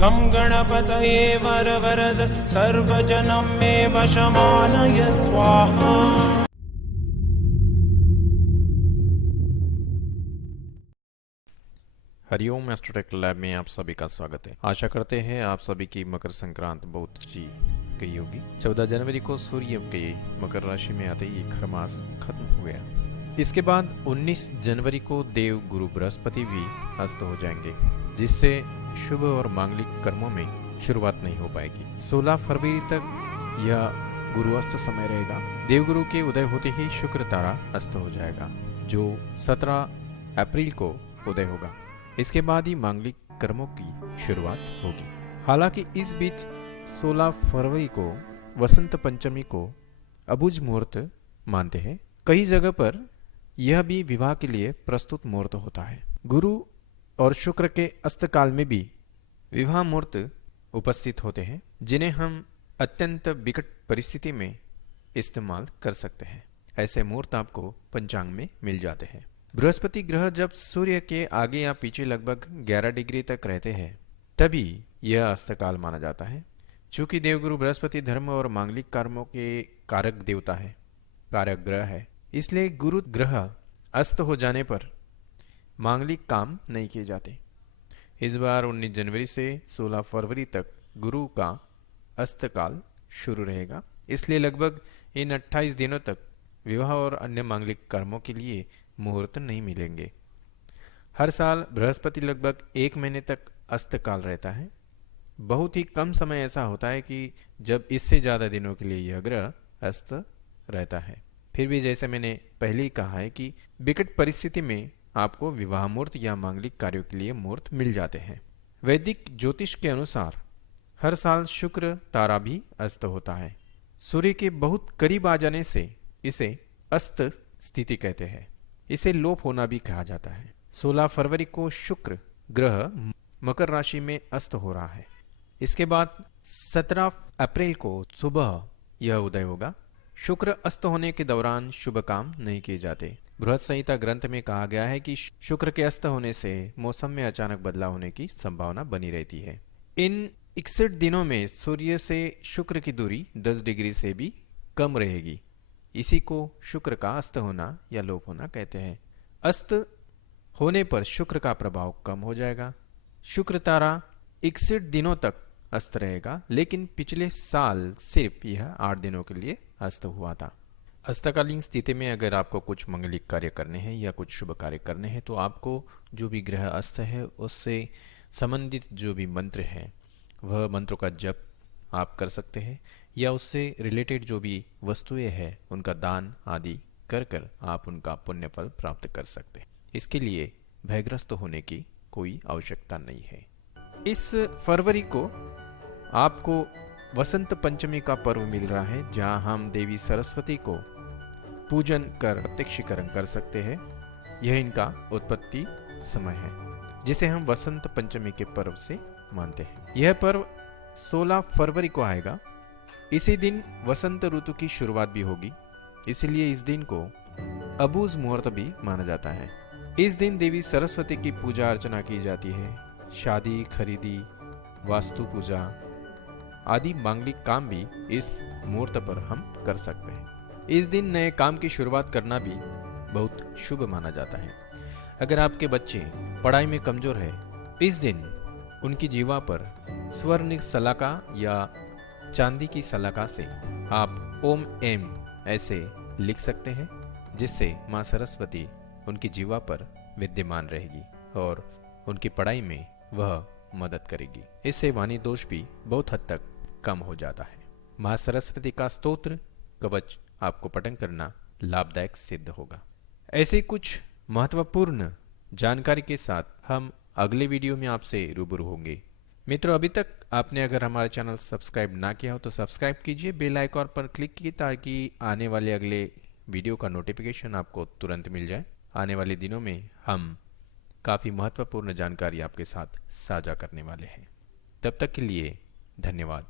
गं गणपतये वरवरद सर्वजनं मे वशमानय स्वाहा। हरिओम एस्ट्रोटेक लैब में आप सभी का स्वागत है। आशा करते हैं आप सभी की मकर संक्रांत बहुत अच्छी गई होगी। 14 जनवरी को सूर्य के मकर राशि में आते ही खर मास खत्म हो गया। इसके बाद 19 जनवरी को देव गुरु बृहस्पति भी अस्त हो जाएंगे, जिससे शुभ और मांगलिक कर्मों में शुरुआत नहीं हो पाएगी। 16 फरवरी तक यह गुरु अस्त समय रहेगा। देवगुरु के उदय होते ही शुक्र तारा अस्त हो जाएगा, जो 17 अप्रैल को उदय होगा। इसके बाद ही मांगलिक कर्मों की शुरुआत होगी। हालांकि इस बीच 16 फरवरी को वसंत पंचमी को अबुझ मुहूर्त मानते हैं। कई जगह पर यह भी विवाह के लिए प्रस्तुत मुहूर्त होता है। गुरु और शुक्र के अस्त काल में भी विवाह मुहूर्त उपस्थित होते हैं, जिन्हें हम अत्यंत विकट परिस्थिति में इस्तेमाल कर सकते हैं। ऐसे मुहूर्त आपको पंचांग में मिल जाते हैं। बृहस्पति ग्रह जब सूर्य के आगे या पीछे लगभग 11 डिग्री तक रहते हैं, तभी यह अस्तकाल माना जाता है। चूंकि देवगुरु बृहस्पति धर्म और मांगलिक कर्मों के कारक देवता है, कारक ग्रह है, इसलिए गुरु ग्रह अस्त हो जाने पर मांगलिक काम नहीं किए जाते। इस बार 19 जनवरी से 16 फरवरी तक गुरु का अस्तकाल शुरू रहेगा, इसलिए लगभग इन 28 दिनों तक विवाह और अन्य मांगलिक कर्मों के लिए मुहूर्त नहीं मिलेंगे। हर साल बृहस्पति लगभग 1 महीने तक अस्तकाल रहता है। बहुत ही कम समय ऐसा होता है कि जब इससे ज्यादा दिनों के लिए यह ग्रह अस्त रहता है। फिर भी जैसे मैंने पहले ही कहा है कि विकट परिस्थिति में आपको विवाह मुहूर्त या मांगलिक कार्यों के लिए मुहूर्त मिल जाते हैं। वैदिक ज्योतिष के अनुसार हर साल शुक्र तारा भी अस्त होता है। सूर्य के बहुत करीब आ जाने से इसे अस्त स्थिति कहते हैं। इसे लोप होना भी कहा जाता है। 16 फरवरी को शुक्र ग्रह मकर राशि में अस्त हो रहा है। इसके बाद 17 अप्रैल को सुबह यह उदय होगा। शुक्र अस्त होने के दौरान शुभ काम नहीं किए जाते। बृहत संहिता ग्रंथ में कहा गया है कि शुक्र के अस्त होने से मौसम में अचानक बदलाव होने की संभावना बनी रहती है। इन 61 दिनों में सूर्य से शुक्र की दूरी 10 डिग्री से भी कम रहेगी। इसी को शुक्र का अस्त होना या लोप होना कहते हैं। अस्त होने पर शुक्र का प्रभाव कम हो जाएगा। शुक्र तारा 61 दिनों तक अस्त रहेगा, लेकिन पिछले साल सिर्फ यह 8 दिनों के लिए अस्त हुआ था। अस्तकालीन स्थिति में अगर आपको कुछ मंगलिक कार्य करने हैं या कुछ शुभ कार्य करने हैं, तो आपको जो भी ग्रह अस्त है उससे संबंधित जो भी मंत्र है वह मंत्रों का जप आप कर सकते हैं, या उससे रिलेटेड जो भी वस्तुएं हैं उनका दान आदि कर कर आप उनका पुण्य फल प्राप्त कर सकते हैं। इसके लिए भयग्रस्त होने की कोई आवश्यकता नहीं है। इस फरवरी को आपको वसंत पंचमी का पर्व मिल रहा है, जहां हम देवी सरस्वती को पूजन कर प्रत्यक्षीकरण कर सकते हैं। यह इनका उत्पत्ति समय है, जिसे हम वसंत पंचमी के पर्व से मानते हैं। यह पर्व 16 फरवरी को आएगा। इसी दिन वसंत ऋतु की शुरुआत भी होगी, इसलिए इस दिन को अबूझ मुहूर्त भी माना जाता है। इस दिन देवी सरस्वती की पूजा अर्चना की जाती है। शादी, खरीदी, वास्तु पूजा आदि मांगलिक काम भी इस मुहूर्त पर हम कर सकते हैं। इस दिन नए काम की शुरुआत करना भी बहुत शुभ माना जाता है। अगर आपके बच्चे पढ़ाई में कमजोर है, इस दिन उनकी जीवा पर स्वर्ण सलाका या चांदी की सलाका से आप ओम एम ऐसे लिख सकते हैं, जिससे माँ सरस्वती उनकी जीवा पर विद्यमान रहेगी और उनकी पढ़ाई में वह मदद करेगी। इससे वाणी दोष भी बहुत हद तक कम हो जाता है। माँ सरस्वती का स्तोत्र कवच आपको पठन करना लाभदायक सिद्ध होगा। ऐसे कुछ महत्वपूर्ण जानकारी के साथ हम अगले वीडियो में आपसे रूबरू होंगे। मित्रों, अभी तक आपने अगर हमारा चैनल सब्सक्राइब ना किया हो तो सब्सक्राइब कीजिए, बेल आइकॉन पर क्लिक कीजिए, ताकि आने वाले अगले वीडियो का नोटिफिकेशन आपको तुरंत मिल जाए। आने वाले दिनों में हम काफ़ी महत्वपूर्ण जानकारी आपके साथ साझा करने वाले हैं। तब तक के लिए धन्यवाद।